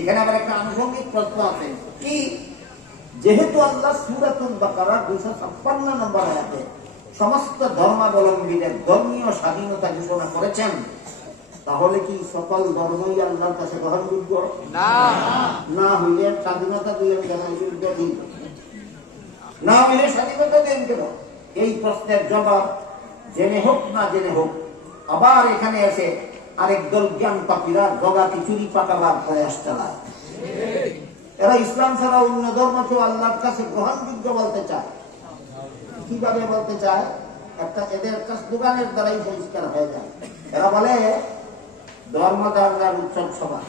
এখানে আবার একটা আনুষঙ্গিক প্রশ্ন আছে কি, যেহেতু আল্লাহ সূরাতুল বাকারার 256 নম্বর আয়াতে সমস্ত ধর্মাবলম্বীদের ধর্মীয় স্বাধীনতা ঘোষণা করেছেন, তাহলে কি সকল ধর্মই আল্লাহর কাছে গ্রহণযোগ্য? না হইলে স্বাধীনতা দিলেন কেন? না হইলে স্বাধীনতা দেন কেন? এই প্রশ্নের জবাব জেনে হোক না জেনে হোক আবার এখানে এসে আরেক দল জ্ঞান পাপীরা জগা খিচুড়ি পাকাবার প্রয়াস চালায়। এরা ইসলাম ছাড়া অন্য ধর্মকেও আল্লাহর কাছে গ্রহণযোগ্য বলতে চায়। কিভাবে বলতে চায়? এদের কাছে দোকানের দ্বারাই পরিষ্কার হয়ে যায়। এরা বলে ধর্ম যার যার উৎসব সভা,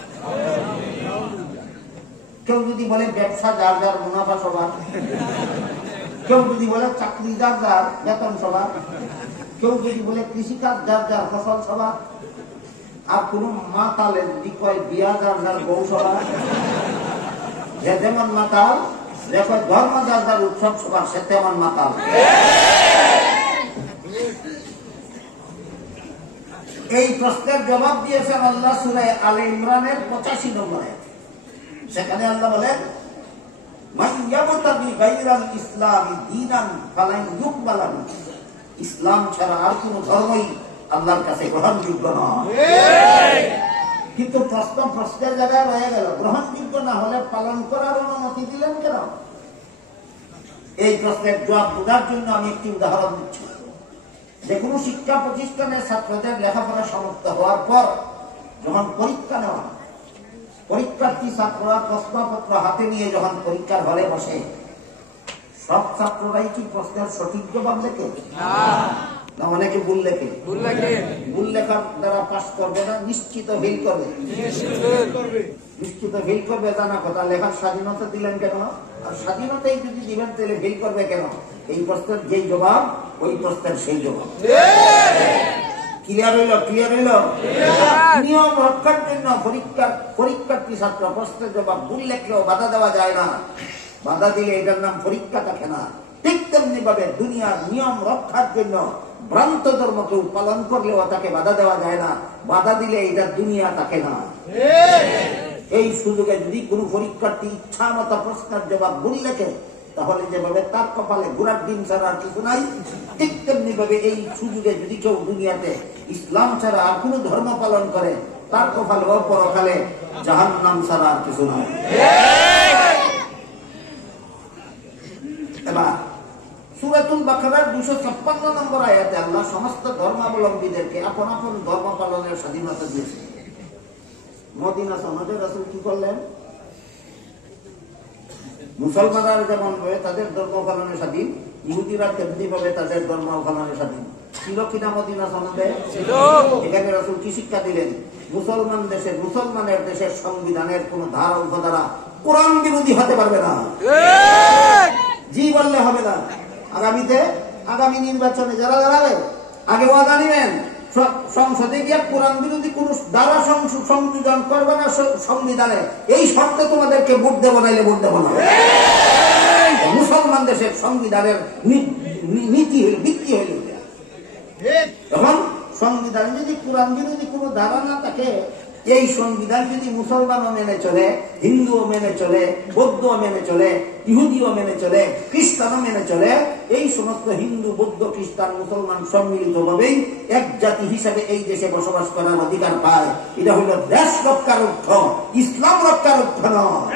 কেউ যদি বলে ব্যবসা যার যার মুনাফা সভা, কেউ যদি বলে চাকরি যার যার বেতন সভা, কেউ যদি বলে কৃষিকাজ যার যার ফসল সভা, আর কোন মাতালে যদি কয় বিয়া যার যার বউ সভা, যে যেমন মাতাল, দেখো ধর্ম যার যার উৎসব সভা সে তেমন মাতাল। এই প্রশ্নের জবাব দিয়েছেন আল্লাহ সূরা আলে ইমরানের 85 নম্বরে। সেখানে আল্লাহ বলেন, মান ইয়াবতাগি গায়রাল ইসলামি দীনান ফালান ইউকবালা মিনহু, ইসলাম ছাড়া আর কোন ধর্মই আল্লাহর কাছে গ্রহণযোগ্য নয়। কিন্তু প্রশ্নের জায়গায় রয়ে গেল, গ্রহণযোগ্য না হলে পালন করার অনুমতি দিলেন কেন? এই প্রশ্নের জবাব বোঝার জন্য আমি একটি উদাহরণ দিচ্ছি। যে কোনো শিক্ষা প্রতিষ্ঠানের ছাত্রদের লেখাপড়া সমাপ্ত হওয়ার পর যখন পরীক্ষা নেওয়া, পরীক্ষার্থী ছাত্ররা প্রশ্নপত্র হাতে নিয়ে যখন পরীক্ষার হলে বসে, সব ছাত্ররাই কি প্রশ্নের সঠিক জবাব লেখে? না, অনেকে ভুল লেখে। ভুল লেখার দ্বারা পাস করবে না, নিশ্চিত ফেল করবে। নিশ্চিত ফেল করবে জানা কথা, লেখার স্বাধীনতা দিলেন কেন? আর স্বাধীনতাই যদি দিবেন তাহলে ফেল করবে কেন? এই প্রশ্নের যেই জবাব ওই প্রশ্নের সেই জবাব। ক্লিয়ার হইল? ক্লিয়ার হইল? নিয়ম রক্ষার জন্য পরীক্ষার্থী ছাত্র প্রশ্নের জবাব ভুল লেখলেও বাধা দেওয়া যায় না। বাধা দিলে এটার নাম পরীক্ষা থাকে না। ঠিক তেমনি ভাবে দুনিয়ার নিয়ম রক্ষার জন্য ভ্রান্ত ধর্মকেও পালন করলেও তাকে বাধা দেওয়া যায় না। বাধা দিলে এটা দুনিয়া থাকে না। এই সুযোগে যদি কোনো পরীক্ষার্থী ইচ্ছা মতো প্রশ্নের জবাব ভুল লেখে, তাহলে যেভাবে তার কপালে ঘোড়ার ডিম ছাড়া আর কিছু নাই, ঠিক তেমনি ভাবে এই সুযোগে যদি কেউ দুনিয়াতে ইসলাম ছাড়া আর কোন ধর্ম পালন করে, তার কপালে পরকালে জাহান্নাম ছাড়া আর কিছু নাই। এবার সূরাতুল বাকারার 256 নম্বর আয়াতে আল্লাহ সমস্ত ধর্মাবলম্বীদেরকে আপন আপন ধর্ম পালনের স্বাধীনতা দিয়েছে। মদিনা সনদে রাসূল কি করলেন? মুসলমানরা যেমন ভাবে তাদের ধর্ম পালনের স্বাধীন, ইহুদিরা তেমনি ভাবে তাদের ধর্ম পালনের স্বাধীন। ছিল কিনা মদিনা সনদে? এখানে রাসূল কি শিক্ষা দিলেন? মুসলমানের দেশের সংবিধানের কোন ধারা উপধারা কোরআন বিরোধী হতে পারবে না। জি বললে হবে না। আগামী নির্বাচনে যারা দাঁড়াবে, আগে ওয়াদা নিবেন সংসদে গিয়ে কোরআন বিরোধী কোন দ্বারা সংযোজন করবে না সংবিধানে, এই শর্তে তোমাদেরকে ভোট দেবো, নাইলে ভোট দেবো না। মুসলমান দেশের সংবিধানের নীতি হইল, ভিত্তি হইল। তখন সংবিধানে যদি কোরআন বিরোধী কোন ধারা না থাকে, এই সংবিধান যদি মুসলমানও মেনে চলে, হিন্দুও মেনে চলে, বৌদ্ধও মেনে চলে, ইহুদিও মেনে চলে, খ্রিস্টানও মেনে চলে, এই সমস্ত হিন্দু, বৌদ্ধ, খ্রিস্টান, মুসলমান সম্মিলিত ভাবেই এক জাতি হিসাবে এই দেশে বসবাস করার অধিকার পায়। এটা হইল দেশ রক্ষার অর্থ, ইসলাম রক্ষার অর্থ নয়।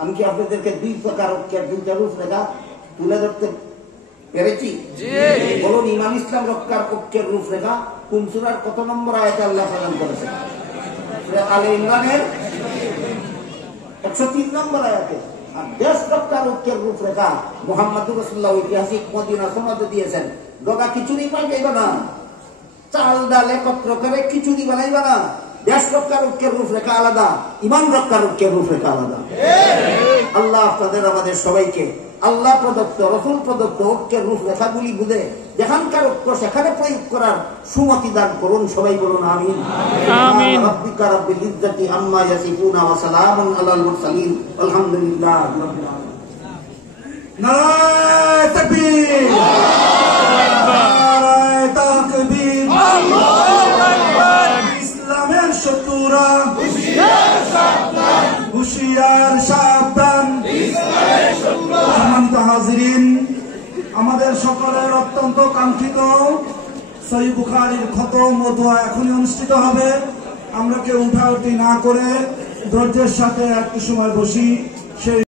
আমি কি আপনাদেরকে দুই প্রকার ঐক্যের দুইটা রূপরেখা তুলে ধরতে পেরেছি? বলুন, ইমাম ইসলাম রক্ষার ঐক্যের রূপরেখা কোন সূরার কত নম্বর আয়াতে আল্লাহ প্রদান করেছেন? আলে ইমরানের 103 নম্বর আয়াতে। আর দেশ রক্ষার ঐক্যের রূপরেখা মুহাম্মদুর রাসূলুল্লাহ ঐতিহাসিক মদিনা সনদে দিয়েছেন। ডগা খিচুড়ি পাইবা না, চাল ডাল একত্র করে খিচুড়ি বানাইবা না। দেশ রক্ষার ঐক্যের রূপরেখা আলাদা, ইমান রক্ষার ঐক্যের রূপরেখা আলাদা। আল্লাহ আপনাদের আমাদের সবাইকে আল্লাহ প্রদত্ত, রসুল প্রদত্ত ঐক্যের রূপরেখাগুলি বুঝে যেখানকার ঐক্য সেখানে প্রয়োগ করার সুমতি দান করুন। সবাই বলুন আমিন। আমিন। রাব্বিকা রাব্বিল ইজ্জাতি আম্মা ইয়াসিফুন ওয়া সালামুন আলাল মুরসালিন আলহামদুলিল্লাহ রাব্বিল আলামিন। নারায়ে তাকবীর, নারায়ে তাকবীর, আল্লাহু আকবার। ইসলামের শত্রু মুসলমানরা হুঁশিয়ার সাবধান। সম্মানিত হাজিরিন, আমাদের সকলের অত্যন্ত কাঙ্ক্ষিত সহিহ বুখারীর খতম ও দোয়া এখনই অনুষ্ঠিত হবে। আমরা কেউ উঠাউঠি না করে ধৈর্যের সাথে একটু সময় বসি। সেই